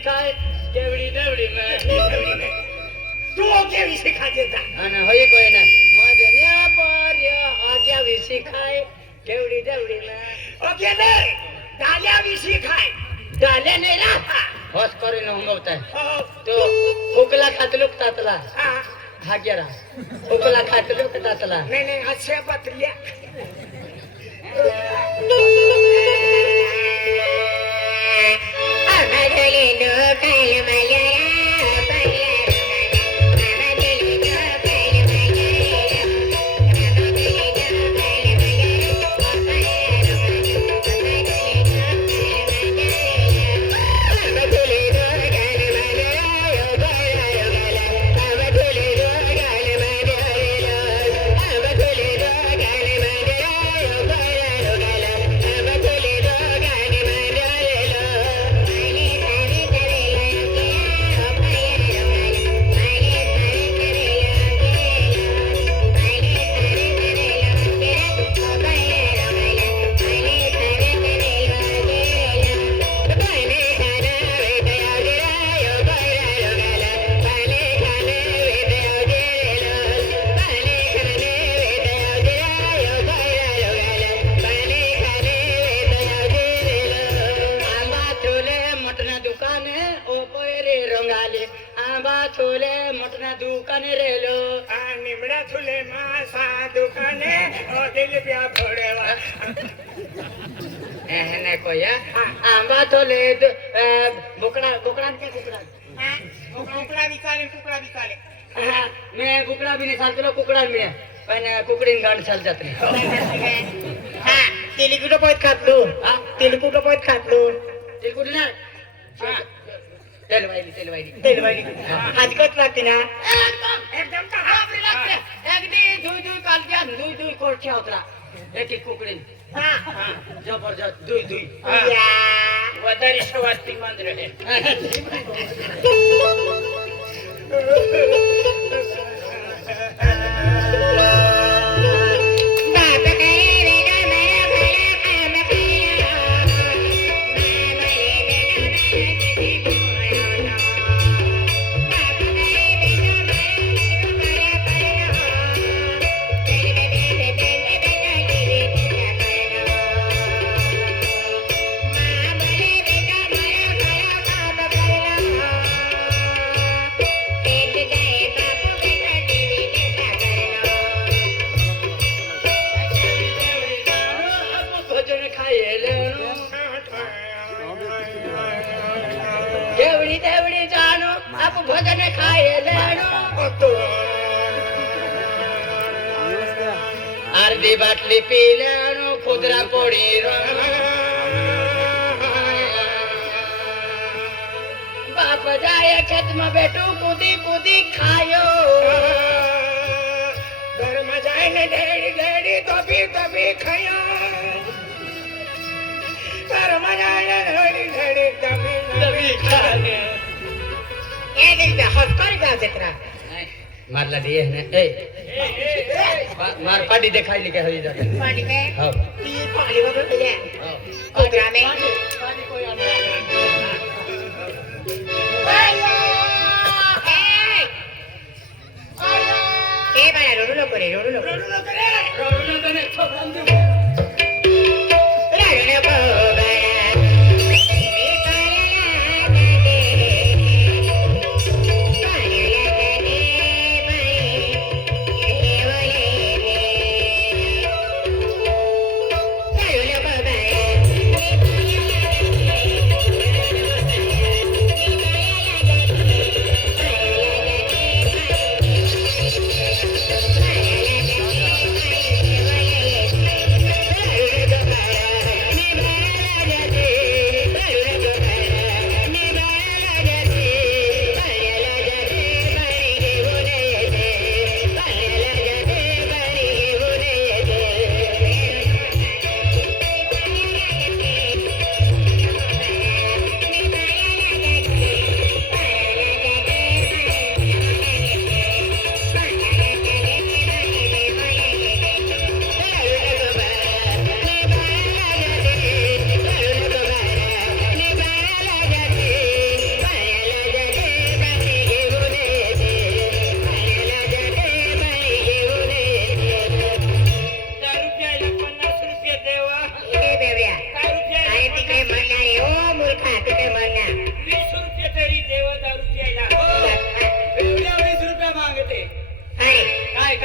खाए केवड़ी देवड़ी में तू ओके विषय खाते जा आणि होई कोई ना मदन्या पर्य आग्या विषय खाए केवड़ी देवड़ी में ओके नाही डाल्या विषय खाय डाल्या नाही राहता होस करून होंगवताय हो तो फुकला खातलुक तातला हा हा गेला फुकला खातलुक तातला नाही नाही अशा पत्रिया छोले मटना दुकाने रेलो निमड़ा थुले मासा दुकाने ओ दिल प्या फोड़ेवा एहने कोया आंबा छोले बुकड़ा बुकड़ा क्या कुकड़ा कुकड़ा विकाले मैं कुकड़ा भी नहीं सालतो कुकड़ा में पण कुकडीन गांड चाल जाते हा तेलकुटो पोत खातलो तेलकुटो पोत खातलो तेलकुट ना तेलवाडी हाजकत लागते ना एकदम तहाबरी लागते एकदी दुई कालच्या दुई कोरच्या होतरा एक कुकडीन जबरदस्त दुई वदारी सवास्ती मंदिर है देवड़ी जानो आप भोजन खाए लेनो अर्धी बाटली पी लेनो खुदरा पोड़ी बाप जाए खेत में बेटू कूदी कूदी खायो घर में जाए ने ढेड़ी तभी खायो घर में जाए ने ढेड़ी तभी खायो ये देखते हॉस्पिटल का जितना मारला दिए ने मार पार्टी दिखाई लिखे हो जाते पानी में हां ये पानी में तो ले कोदरा में पानी कोई आने आयो ए बड़ा रोडू लो करे छोड़ दे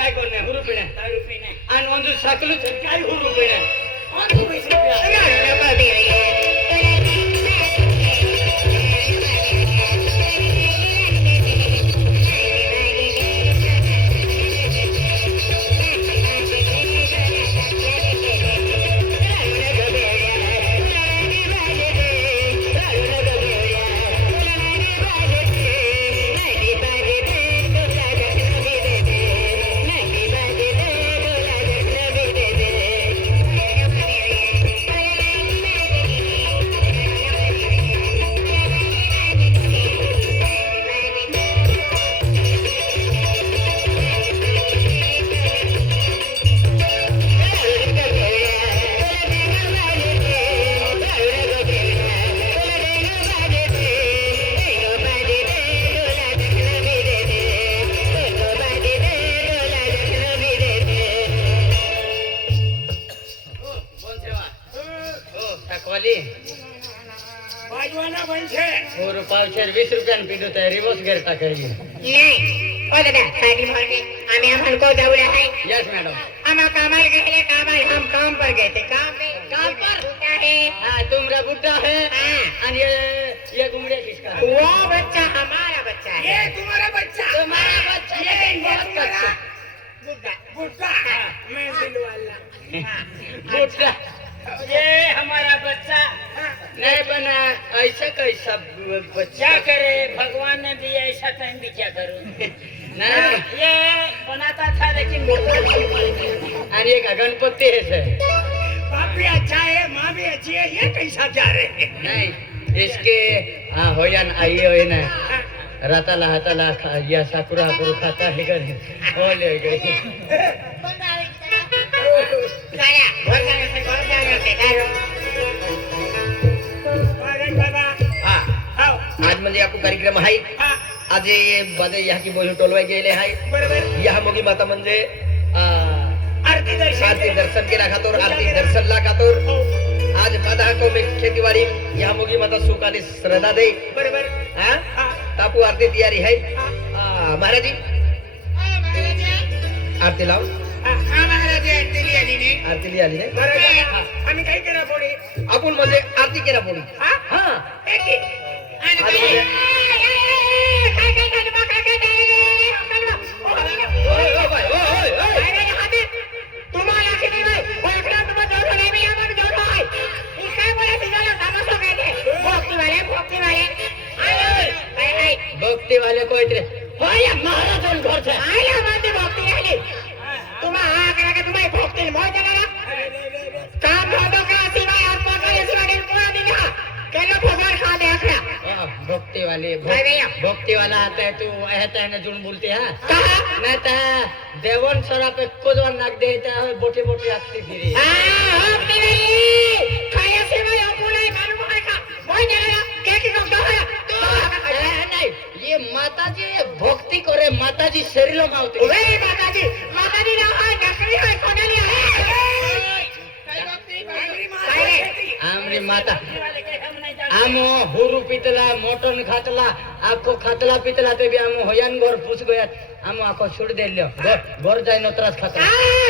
काय कोण हुरू पिणे दारू पिणे आणि ಒಂದು सकलू काय हुरू पिणे ಒಂದು 20 ರೂಪಾಯಿ बाजवाना बनશે और पावशेर 20 रुपयानं पीधું તો રિવર્સ ગેર टाकायची नाही ओ दादा साडी मारके आम्ही हमको जाऊया है यस मैडम हम कमाल गए कमाल हम काम पर गए थे काम पर क्या है हां तुमरा बुड्ढा है हाँ। और ये गुमड़े किसका है वो बच्चा हमारा बच्चा है ये तुम्हारा बच्चा ये बच्चा बुड्ढा बुड्ढा मैं दिल वाला बुड्ढा ये हमारा बच्चा नहीं बना ऐसा कैसा बच्चा क्या करे भगवान ने दिया ऐसा टाइम भी क्या करूं नहीं ये बनाता था लेकिन मोटा नहीं पड़ गया और ये का गणपति है सर बाप भी अच्छा है माँ भी अच्छी है ये कैसा जा रहे हैं नहीं इसके हाँ हो या आई हो ना राताला हाताला या साकुरा हाकुर खाता है कर हो ले गई गाया घर जाने से घर जाने से डालो बाबा हाँ आओ आज म्हणजे आपको कार्यक्रम आहे हाँ आज ये बदे यहाँ की बोलू टोलवाय गेले आहे बरोबर यहाँ मोगी माता म्हणजे आरती आरती दर्शन दर्शन के रखा तोर आरती दर्शन ला का तोर आज बाधा को में खेतीवाड़ी यहाँ मोगी माता सुखाने श्रद्धा दे बरोबर हाँ हाँ तापू आरती तैयारी है महाराज जी महाराज आरती लाओ महाराज आरती लिया नी आरती लिया आली नाही बरोबर आम्ही काही केलं पोडी आपण म्हणजे आरती केला पोळी हाँ हाँ एक ही आज म्हणजे ओय ओय बाय ओय ओय तुम्हाला किती नाही ओळखला तुम्हाला जोडो नाही मी आम्हाला जोडो आहे मी काय बोला तिला नामसो काय ते भक्ती वाले आय भक्ति वाले को इतने होय महाराज और घर से आय माझी भक्ती राहिली तुम्हा हा करा का तुम्ही भक्ती मोय देणार काम होतो का सिवाय आत्मा का सिवाय पुरा दिना केलो भगवान खा दे आखरा भक्ति वाले भाई भैया। भक्ति वाला आता है तू ऐसा है ना जुन बोलते हैं कहा नहीं तो देवन सरा पे कुदवन नाक देता है बोटे बोटे आती फिरी भक्ती वाली खाया सिवाय अपुलाई मालूम है का मोय देणार के की करतो है नहीं ये माता जी भक्ति करे माता जी शरीर मावते ओए माताजी ना है नकली है कोणाली आहे काय भक्ती आमरी माता आमो हुरु पितला मोटन खातला आखो खातला पितला ते भी आमो होयान गोर पुस गया आमो आखो छोड़ दे लियो गोर जाय नो त्रास खाता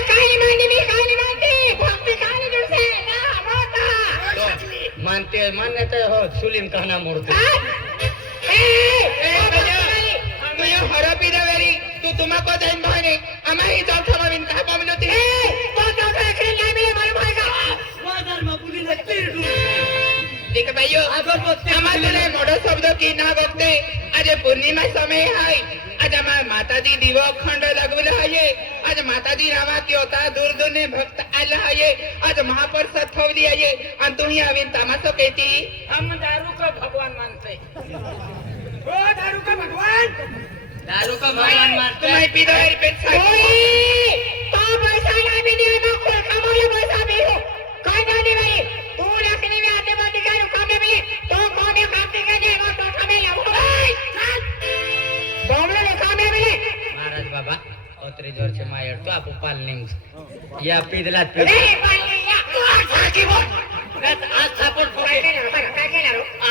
काय मानती भक्ती काय करते ना माता मानते मान्यता हो सुलीम कहना मूर्ति तू ये हरपी देवेरी तू तुम्हाको जाइन बहने हमारी जाऊ ठमा विनता पावनती देख भाइयो हमारे मोड़ो शब्द की ना बघते आज पूर्णिमा समय है आज हमार माताजी दिवो खंड लगवल है आज माताजी रामा की होता दूर दूर ने भक्त आला है आज महाप्रसाद ठेवली आहे आणि तुम्ही आवीन तमासो कहती हम दारू को भगवान मानते ओ दारू का भगवान दारू का भगवान मानते तुम्हारी पीदो है पेट ओए तो पैसा ना भी दिया ना खोल कमाले पैसा भी हो कोई ना नहीं भाई तू रखने में आते बोल दिखा काम में मिले तो कौन है काम के नहीं वो तो हमें लाओ बॉम्बे में काम में मिले महाराज बाबा ओतरी जोर से मायर तो आप पाल नहीं या पीदला नहीं पानी या तू आखी बोल आज थापड़ ठोके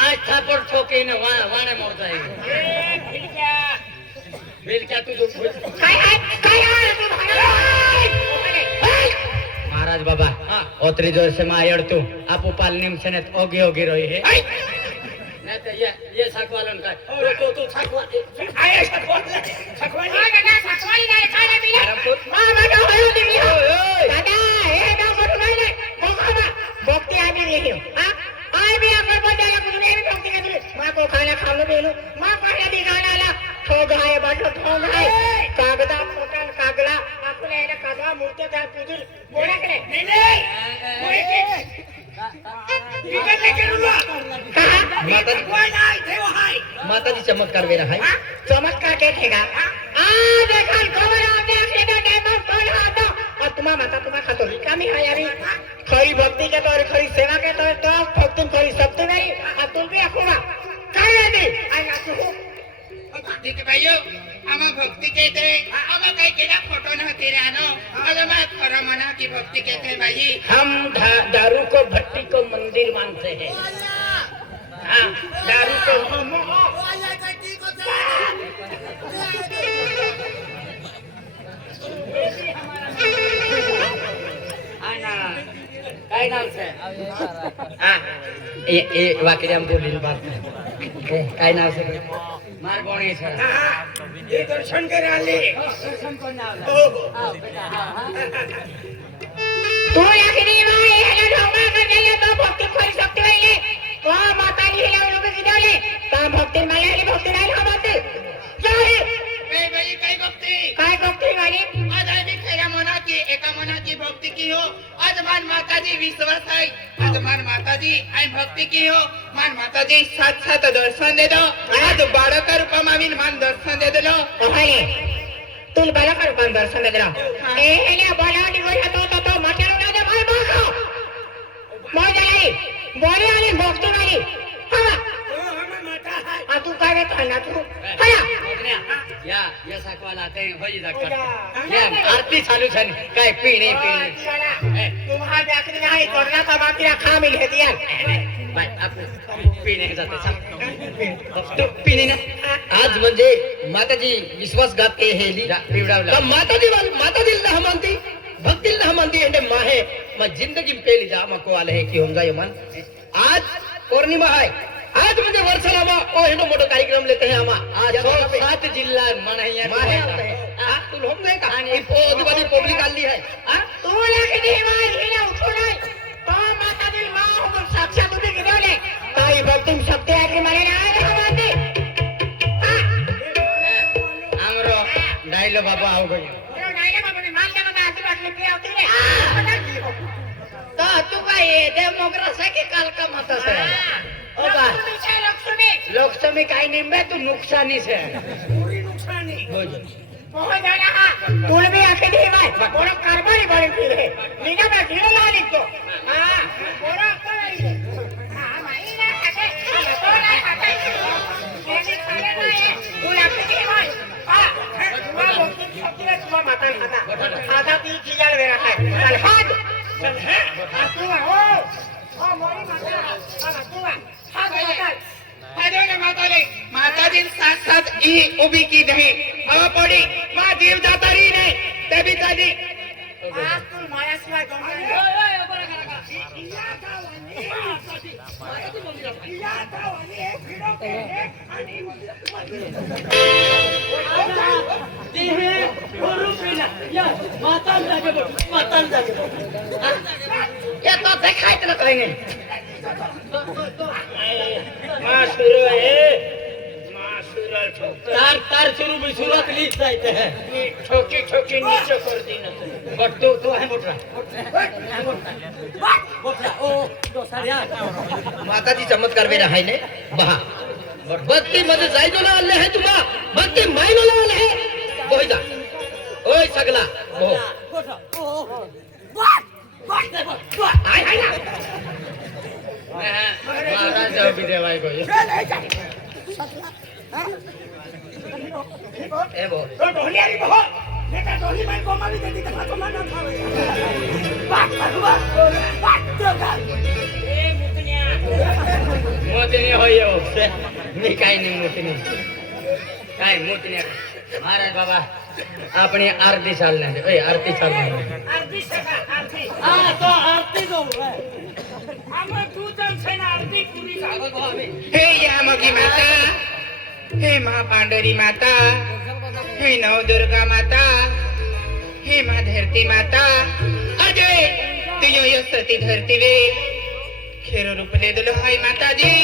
आज थापड़ ठोके न वाने मोड़ जाएगी बिल क्या तू काय तू महाराज बाबा ओतरी जोर से मायड़ तू आपू पालनीम से ने ओगी ओगी रही है नहीं तो ये साकवालन का तो साकवा आया सकवाली नाही खाने पिले मां बेटा होयो दिवी हो दादा हे ना करू नाही कोखाना भक्ति आमी रही हां आय भी अगर बजाया कुछ नहीं भी भक्ति के मां को खाना खालो बेलो मां पहले दी गाना ला ठोग है बटो ठोग है कागदा पोटन कागला आपने એને કાગવા મૂર્તિ ત્યાં પૂજલ બોલે કરે નહીં નહીં કોઈ કે ઠીક છે ચલું माता કોઈ નહીં થયો હાય माता जी चमत्कार वे रहा है चमत्कार के थेगा आ देखल खबर आने से तो टाइम कोई हातो और तुम्हारा माता तुम्हारा खातो रिकामी है यारी खरी भक्ति के तौर खरी सेवा के तौर तो भक्ति खरी सब तो नहीं और तुम भी आखोगा काय नहीं आई आखो ठीक है भाइयों आमा भक्ति कहते आमा काही केला फोटो न तेरानो आमा खरा मना की भक्ति कहते हैं भाई हम दारू को भट्टी को मंदिर मानते हैं हाँ दारू को काय नाम से हाँ ये वाकई हम बोली बात है काय नाम से मार बोणी से ये दर्शन करे आले दर्शन करने आले तू याकनी भाई हेलो ढोमा कर जाइए तो भक्ति कर सकते हो ये को माता जी हेलो लोग किदोले ता भक्ति माले भक्ति नाही हमाते जाई भाई काही भक्ति काय भक्ति वाली आज आम्ही खऱ्या मनाची एका मनाची भक्ती की हो आज मान माताजी विश्वास आहे आज मान माताजी आई भक्ती की हो मान माताजी साथ साथ दर्शन दे दो आज बाळका रूपा मामीन मान दर्शन दे दिलो ओहाले तुल बालका रूपान दर्शन दे रहा ए हेले बालाडी बोला तो मटेरो ना दे भाई बाखो मोजाई बोली वाली भक्ति वाली हां आ तू काय रे ना तू हां या साकवाला ते होई जाकर या आरती चालू छे काय पीणे तुम्हारा जाकरी नाही कोरोना का बाकी खा मिल है दिया भाई आप पीणे जाते तो पीणे ना आज म्हणजे माताजी विश्वासघात के हेली पिवडावला माताजी ना मानती भक्ति ना मानती एंडे माहे म जिंदगी पेली जा मको आले है की होंगा ये मन आज पूर्णिमा है आज म्हणजे वर्षाला मा ओ हेनो मोठो कार्यक्रम लेते हैं आमा आज 7 जिल्हा मनैया माहे होते हैं हां तू लोग नहीं का ई पोदी पब्लिक आली है हां तू लेके देवाज हिला उठो नाही तो माता दी मां हो साक्षात उभी गिरवले ताई भक्ति सत्य आहे की मला नाही हवाते आमरो डायलो बाबा आओ गयो नाही बाबा ने मान जा बाबा आती बाटली पे आवती रे तो तू काय डेमोक्रेसी की काल का मत से ओ बा लक्ष्मी काय निंबे तू नुकसानी से नुकसानी हो जाना तुल भी आके दे भाई बोलो कारबारी बड़ी फिर है नीना में ढीला ला लिखो हां बोलो को नहीं हां भाई ना हटे तो ना हटे ये खाने ना है तुल आके दे भाई हां मैं बोलती छुट्टी है तुम्हारा माता खाता आधा पी किया ले रहा है चल हाथ चल है तू ओ मोरी माता तू हाथ लगा अरे माताले माताजी साथ साथ ई उभी की नहीं अब पड़ी मां देव जाता रही नहीं तभी कदी आज तू माया शिवाय गंगा ओए बरा करा या था वाली या था वाली एक वीडियो के आणि जी है गुरु पीला या माता जागे ये तो देखाय तो कहीं नहीं मां सुरो है मां सुरो तार शुरू में शुरुआत लीच जाते हैं छोटी नीचे कर दी ना बट तो है मोटरा ओ दोसारिया माताजी चमत्कार वे रहा है ने बहा भक्ति मध्ये जायजो ना आले है तुम्हा भक्ति मायनो ला आले है बोय जा ओय सगला हो आय ना महाराज जाओ भी देवाय को ए बो तो ढोलियारी बहो बेटा ढोली में कोमा भी देती तो तो ना खावे बात तो कर ए मोतनी होय से मी काय नाही मोतनी काय मोतनी महाराज बाबा अपनी आरती चालने दे ओए आरती चालने आरती सका आरती तो आरती गो आम्ही तू जमसे ना आरती पुरी हे यामगी माता, हे महापांडरी माता, हे नवदुर्गा माता, हे माँ धरती माता, अजय तुयो यो सती धरती वे खेरो रूप ले दलो हाय माता जी।